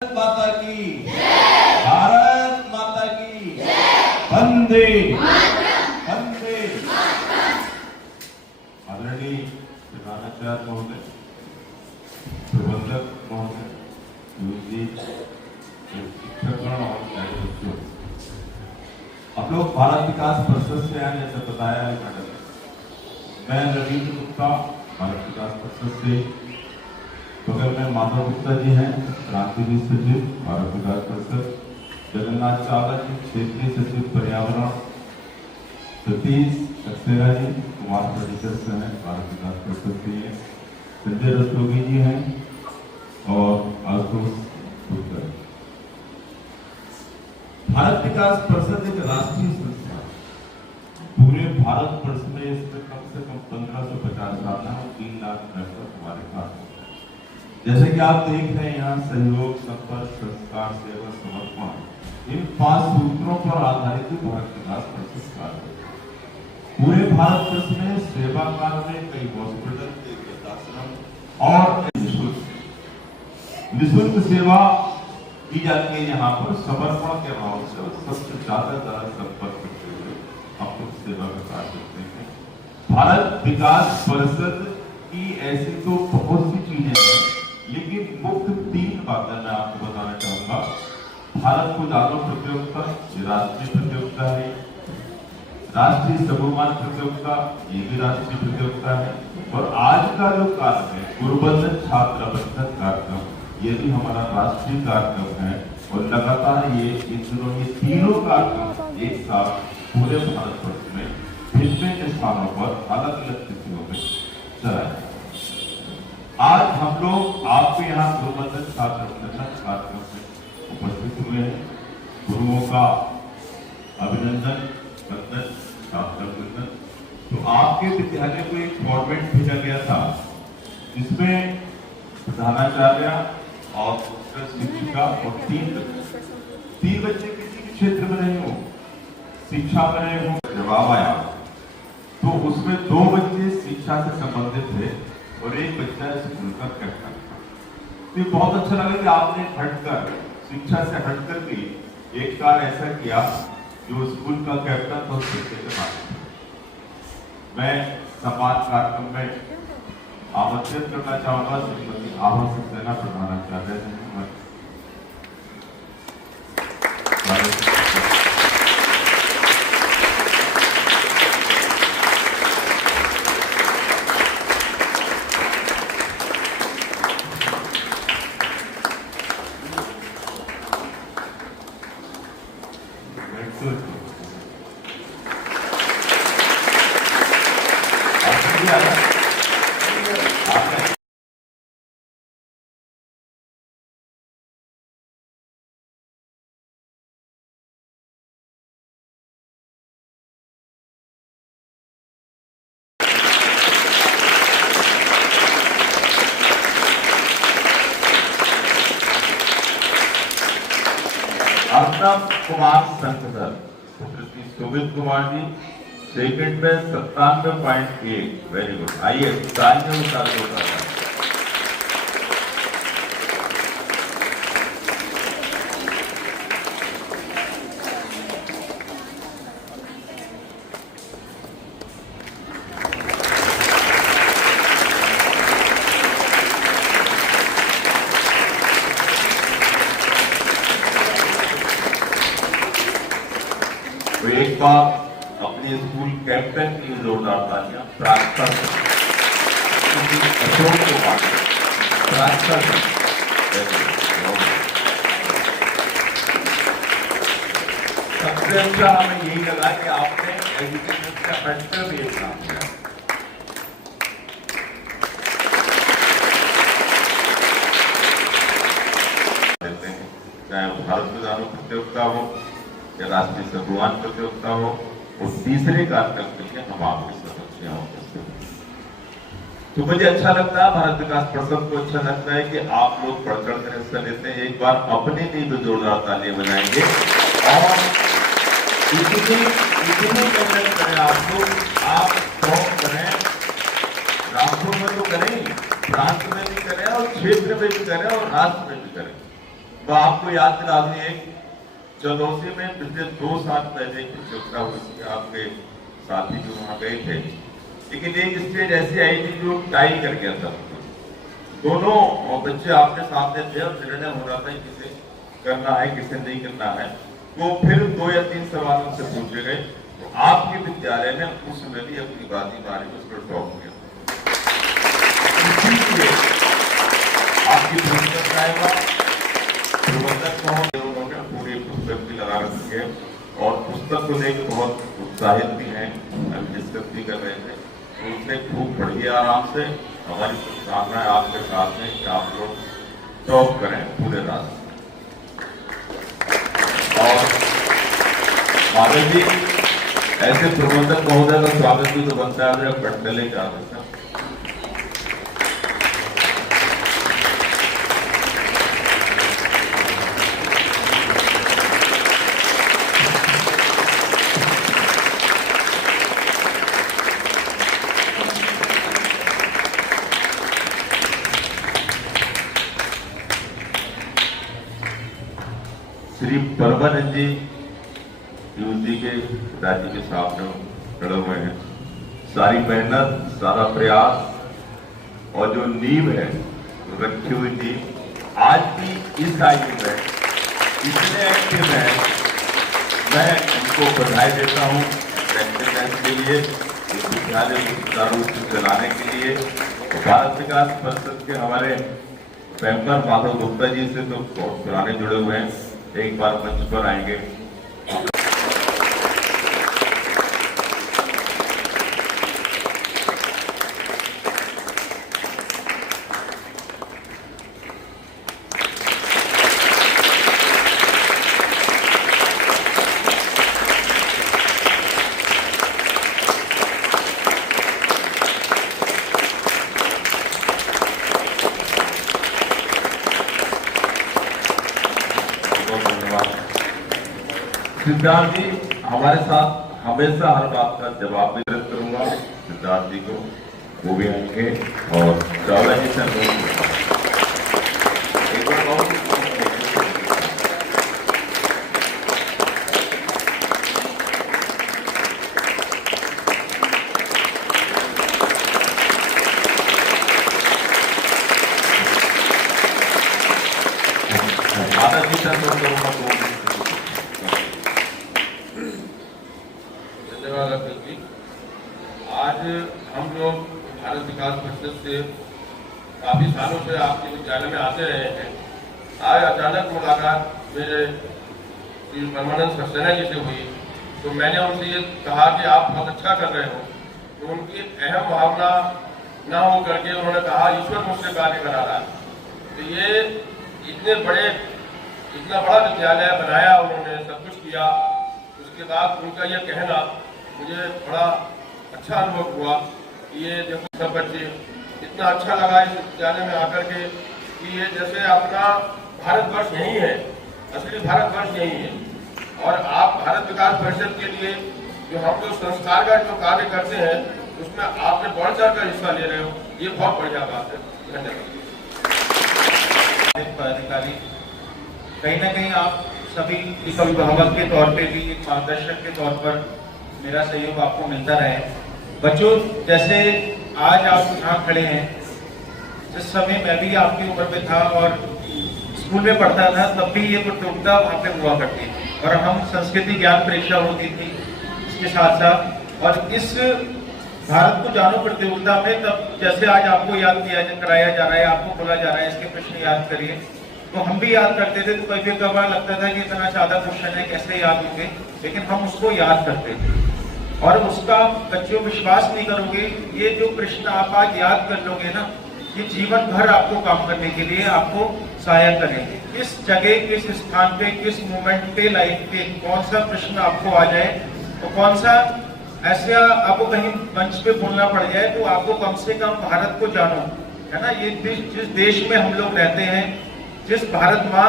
माता की भारत माता की वंदे वंदे। आदरणीय प्रधानाचार्य महोदय, प्रबंधक महोदय, शिक्षकगण और प्यारे बच्चों, आप लोग भारत विकास परिषद से आए, जैसे बताया है मैडम। मैं रविंद्र गुप्ता, भारत विकास परिषद से। बगल में माधव गुप्ता जी हैं, क्रांतिवीर सचिव, भारत विकास परिषद। जगन्नाथ चावला जी, क्षेत्रीय सचिव पर्यावरण। सतीश सक्सेना जी, कुमार परिषद से हैं, भारत विकास परिषद से हैं। संजय रस्तोगी जी हैं और आशुतोष गुप्ता। भारत विकास परिषद एक राष्ट्रीय संस्था है। पूरे भारत वर्ष में इसमें कम से कम 1550 साधना और 3 लाख मेंबर हमारे पास। जैसे कि आप देख रहे हैं यहाँ सहयोग, संपर्क, संस्कार, सेवा, समर्पण, इन 5 सूत्रों पर आधारित भारत विकास परिषद कार्य है। पूरे भारत वर्ष में सेवा कार्य में कई हॉस्पिटल, वृद्धाश्रम और निःशुल्क सेवा की जाती है। यहाँ पर समर्पण के भाव से सबसे ज्यादा संपर्क करते हुए हम लोग सेवा का कार्य करते हैं। भारत विकास परिषद की ऐसी तो बहुत सी चीजें हैं, लेकिन मुख्य 3 बातें मैं आपको बताना चाहूंगा। भारत को जानो प्रतियोगिता, ये राष्ट्रीय प्रतियोगिता है। राष्ट्रीय सर्वमान्य प्रतियोगिता, ये भी राष्ट्रीय प्रतियोगिता है। और आज का जो कार्यक्रम है, गुरुबंधन छात्र बंधन कार्यक्रम, ये भी हमारा राष्ट्रीय कार्यक्रम है। और लगातार ये तीनों कार्यक्रम एक साथ पूरे भारतवर्ष में भिन्न स्थानों पर अलग अलग तिथियों में चलाए। आज हम लोग आपके यहाँ गुरुबंधन छात्र बंधन कार्यक्रम में उपस्थित हुए हैं। गुरुओं का अभिनंदन, वंदन, छात्र बंधन। तो आपके विद्यालय को एक फॉर्मेट भेजा गया था, जिसमें प्रधानाचार्य और शिक्षिका और 3 बच्चे किसी भी क्षेत्र में रहे हो, शिक्षा में रहे हो। जवाब आया तो उसमें 2 बच्चे शिक्षा से संबंधित थे और 1 बच्चा स्कूल का कैप्टन था। तो बहुत अच्छा लगा कि आपने हटकर, शिक्षा से हटकर के एक कार्य ऐसा किया जो स्कूल का कैप्टन था, उसके बाद मैं सम्मान कार्यक्रम में आमंत्रित करना चाहूंगा श्रीमती आभा सक्सेना, प्रधानाचार्य जी। अर्नब कुमार संसदर, सुमित कुमार जी, सेकंड में 97.1। Very good. आइए तालियों के साथ होता है। तो एक बार अपने स्कूल कैप्टन की जोरदार तालियां प्रार्थना अशोक कुमार प्रार्थना। सबसे अच्छा हमें यही लगा कि आपने एजुकेशन का बेहतर भी एक काम किया। देते हैं, चाहे भारत में जानो प्रतियोगिता हो या राष्ट्रीय सर्वमान्य प्रतियोगिता हो, और तीसरे कार्यक्रम के लिए हम आपके समक्ष यहाँ उपस्थित हैं। तो मुझे अच्छा लगता है, भारत विकास परिषद को अच्छा लगता है कि आप लोग बढ़-चढ़ कर हिस्सा लेते हैं। एक बार अपने लिए भी जोरदार तालियां बजाएंगे। और इतनी मेहनत करें आप लोग, आप स्ट्रॉन्ग करें, राष्ट्रों में तो करें, प्रांत में भी करें और क्षेत्र में भी करें और राष्ट्र में भी करें। तो आपको याद दिला दिए चंदौसी में पिछले 2 साल पहले की चर्चा हुई थी, आपके साथी जो वहां गए थे, लेकिन एक स्टेज ऐसी आई थी जो टाई कर गया था। दोनों बच्चे आपके सामने थे और निर्णय हो रहा था किसे करना है किसे नहीं करना है। वो फिर 2 या 3 सवाल उनसे पूछे गए, तो आपके विद्यालय ने उसमें भी अपनी बाजी मारी, उस पर टॉप किया। आपकी प्रबंधक उन्होंने पूरी पुस्तक भी लगा रखी है और पुस्तक को लेकर बहुत उत्साहित भी हैं, हम डिस्कस भी कर रहे थे, तो उसने खूब पढ़िए आराम से। हमारी शुभकामनाएं आपके साथ में कि आप लोग टॉप करें पूरे रास्ते। और माधव जी ऐसे प्रबंधक महोदय का स्वागत भी तो बनता है, मेरा पटले का था। श्री परमानंद जी यूजी के पिताजी के सामने खड़े हुए हैं। सारी मेहनत सारा प्रयास और जो नींव है रखी हुई नींव आज की इस आयु में इतने एक्टिव है, मैं उनको बधाई देता हूँ एक्टिवनेस के लिए, इस विद्यालय को सुचारू रूप से चलाने के लिए। भारत विकास परिषद के हमारे मेंबर माधव गुप्ता जी से तो बहुत पुराने जुड़े हुए हैं, एक बार मंच पर आएंगे। सिद्धार्थ जी हमारे साथ हमेशा हर बात का जवाब भी करूंगा। सिद्धार्थ जी को वो भी आएंगे और चावला जी से एक बार माता जी से आज हम लोग भारत विकास परिषद से काफी सालों से आपके विद्यालय में आते रहे हैं। आज अचानक मुलाकात मेरे श्री परमानंद सक्सेना जी से हुई, तो मैंने उनसे ये कहा कि आप बहुत अच्छा कर रहे हो, तो उनकी अहम भावना न हो करके उन्होंने कहा ईश्वर मुझसे कार्य करा रहा है। तो ये इतना बड़ा विद्यालय बनाया उन्होंने, सब कुछ किया, उसके बाद उनका यह कहना मुझे बड़ा अच्छा अनुभव हुआ कि ये देखो सब बच्चे, इतना अच्छा लगा इस विद्यालय में आकर के कि ये जैसे अपना भारतवर्ष यही है, असली भारतवर्ष यही है। और आप भारत विकास परिषद के लिए जो हम लोग संस्कार का जो कार्य करते हैं उसमें आपने बढ़ चढ़ कर हिस्सा ले रहे हो, ये बहुत बढ़िया बात है। धन्यवाद। पदाधिकारी कहीं ना कहीं आप सभी इस अभिभावक के तौर पे भी एक मार्गदर्शक के तौर पर मेरा सहयोग आपको मिलता रहे। बच्चों जैसे आज आप यहाँ खड़े हैं, जिस समय मैं भी आपकी उम्र में था और स्कूल में पढ़ता था तब भी ये प्रतियोगिता वहाँ पे हुआ करती थी और हम संस्कृति ज्ञान परीक्षा होती थी इसके साथ साथ। और इस भारत को जानो प्रतियोगिता में तब जैसे आज आपको याद कराया जा रहा है, आपको बोला जा रहा है इसके प्रश्न याद करिए, तो हम भी याद करते थे। तो कभी कभार लगता था कि इतना ज्यादा क्वेश्चन है कैसे याद होंगे, लेकिन हम उसको याद करते थे और उसका बच्चों विश्वास नहीं करोगे, ये जो प्रश्न आप आज याद कर लोगे ना, ये जीवन भर आपको काम करने के लिए आपको सहायक करेंगे। किस जगह किस स्थान पे किस मोमेंट पे लाइफ पे कौन सा प्रश्न आपको आ जाए तो कौन सा ऐसा आपको कहीं मंच पे बोलना पड़ जाए तो आपको कम से कम भारत को जानो, है ना। ये जिस देश में हम लोग रहते हैं, जिस भारत माँ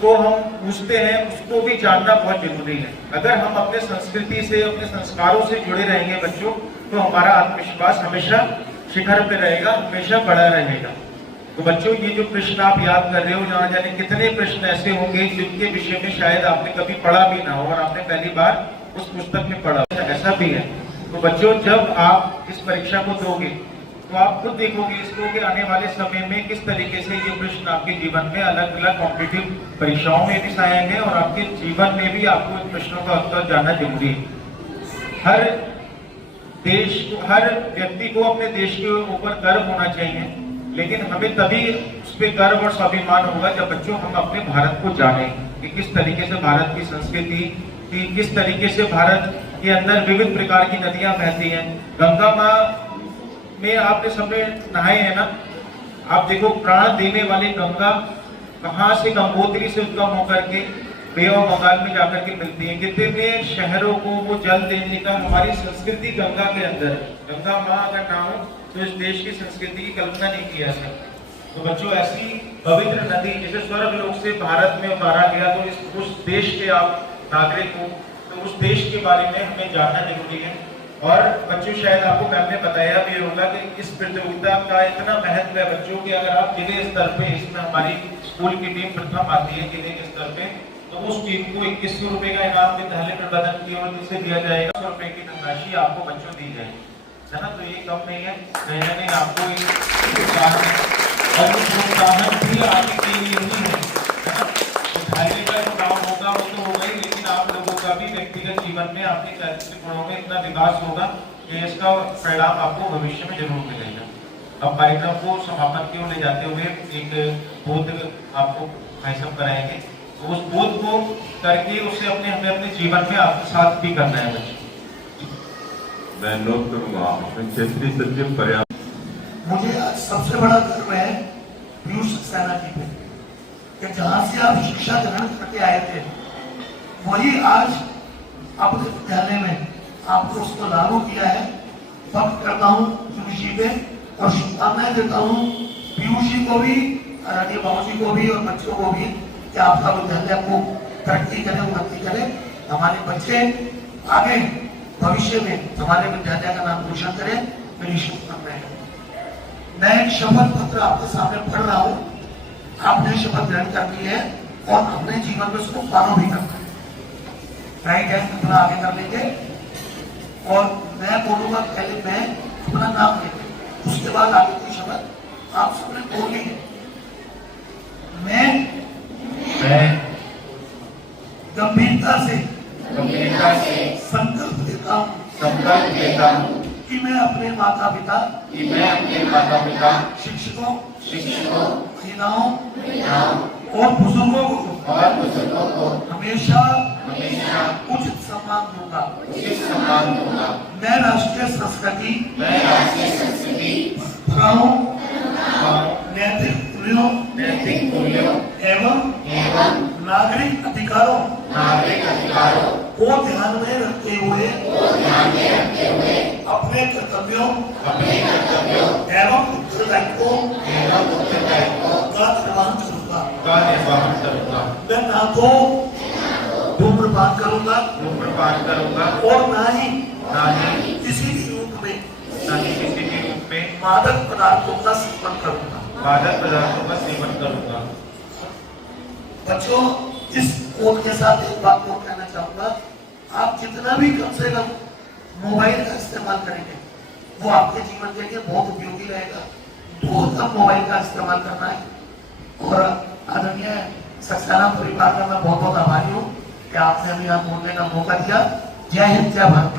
को हम पूछते हैं, उसको भी जानना बहुत जरूरी है। अगर हम अपने संस्कृति से अपने संस्कारों से जुड़े रहेंगे बच्चों, तो हमारा आत्मविश्वास हमेशा शिखर पे रहेगा, हमेशा बड़ा रहेगा। तो बच्चों ये जो प्रश्न आप याद कर रहे हो, जहाँ जाने कितने प्रश्न ऐसे होंगे जिनके विषय में शायद आपने कभी पढ़ा भी ना हो और आपने पहली बार उस पुस्तक में पढ़ा, ऐसा भी है। तो बच्चों जब आप इस परीक्षा को दोगे तो आप खुद देखोगे इसको कि आने वाले समय में किस तरीके से ये प्रश्न आपके जीवन में अलग अलग कॉम्पिटिटिव परीक्षाओं में भी आएंगे और आपके जीवन में भी आपको इन प्रश्नों का उत्तर जानना जरूरी है। हर व्यक्ति को अपने देश के ऊपर गर्व होना चाहिए, लेकिन हमें तभी उस पर गर्व और स्वाभिमान होगा जब बच्चों हम अपने भारत को जानें कि किस तरीके से भारत की संस्कृति कि किस तरीके से भारत के अंदर विविध प्रकार की नदियां बहती हैं। गंगा माँ में आपने सबने नहाए हैं ना, आप देखो प्राण देने वाली गंगा कहाँ से गंगोत्री से उद्गम होकर के बे ऑफ बंगाल में जाकर के मिलती है। कितने शहरों को वो जल देने का हमारी संस्कृति गंगा के अंदर है। गंगा माँ अगर ना हो तो इस देश की संस्कृति की कल्पना नहीं की जा सकती। तो बच्चों ऐसी पवित्र नदी जिसे स्वर्ग लोक से भारत में उतारा गया, तो उस देश के आप नागरिक हो तो उस देश के बारे में हमें जानना जरूरी है। और बच्चों शायद आपको मैम ने बताया भी होगा कि इस प्रतियोगिता का इतना महत्व है बच्चों कि अगर आप जिले स्तर पे, इसमें हमारी स्कूल की टीम प्रथम आती है जिले के स्तर पे, तो उस टीम को 2100 रुपए का इनाम विद्यालय प्रबंधन की ओर से दिया जाएगा। 100 रुपए की धनराशि आपको बच्चों दी जाएगी, है ना। तो ये कम नहीं है, कहीं ना कहीं आपको प्रोत्साहन भी आगे के लिए ही है ना। विद्यालय का जो काम होगा वो तो होगा ही, लेकिन आप लोगों का भी व्यक्तिगत जीवन में आपके चारित्रिक गुणों में इतना विकास होगा कि इसका परिणाम आपको भविष्य में जरूर मिलेगा। अब कार्यक्रम को समापन की ओर ले जाते हुए एक बोध आपको भाई साहब कराएंगे, तो उस बोध को करके उसे हमें अपने जीवन में आत्मसात भी करना है बच्चे। मैं नोट करूंगा क्षेत्रीय सचिव पर्यावरण। मुझे आज सबसे बड़ा गर्व है पीयूष सक्सेना जी पे कि जहां से आप शिक्षा ग्रहण करके आए थे वही आज अपने विद्यालय में आपको उसको लागू किया है। फख्र करता हूँ पीयूष जी पे और शुभकामनाएं देता हूँ पीयूष जी को भी, आदरणीय बाबू जी को भी और बच्चों को भी कि आपका विद्यालय को तरक्की करे, उन्नति करे। हमारे बच्चे आगे भविष्य में हमारे विद्यालय का नाम रोशन करें, मेरी शुभकामनाएं। मैं एक शपथ पत्र आपके सामने पढ़ रहा हूँ, आपने शपथ ग्रहण करनी है और अपने जीवन में उसको फॉलो भी करना है। राइट हैंड अपना आगे कर लेंगे और मैं बोलूंगा, पहले मैं अपना नाम लेंगे, उसके बाद आगे की शपथ आप सबने बोलनी है। मैं गंभीरता से संकल्प लेता हूँ कि मैं अपने माता पिता शिक्षकों महिलाओं और बुजुर्गों को हमेशा उचित सम्मान दूंगा। मैं राष्ट्रीय संस्कृति परंपराओं नैतिक मूल्यों एवं नागरिक अधिकारों को ध्यान में रखते हुए अपने कर्तव्यों एवं उत्तरदायित्वों का निर्वहन करूंगा। मैं ना तो धूम्रपान करूंगा और ना ही किसी भी रूप में मादक पदार्थों का सेवन करूंगा। बच्चों इस कोड के साथ एक बात को कहना चाहूंगा, आप जितना भी कम से कम मोबाइल का इस्तेमाल करेंगे वो आपके जीवन के लिए बहुत उपयोगी रहेगा। बहुत कम मोबाइल का इस्तेमाल करना है। और आदरणीय सक्सेना परिवार का मैं बहुत बहुत आभारी हूँ कि आपने हमें यहाँ बोलने का मौका दिया। जय हिंद, जय भारत।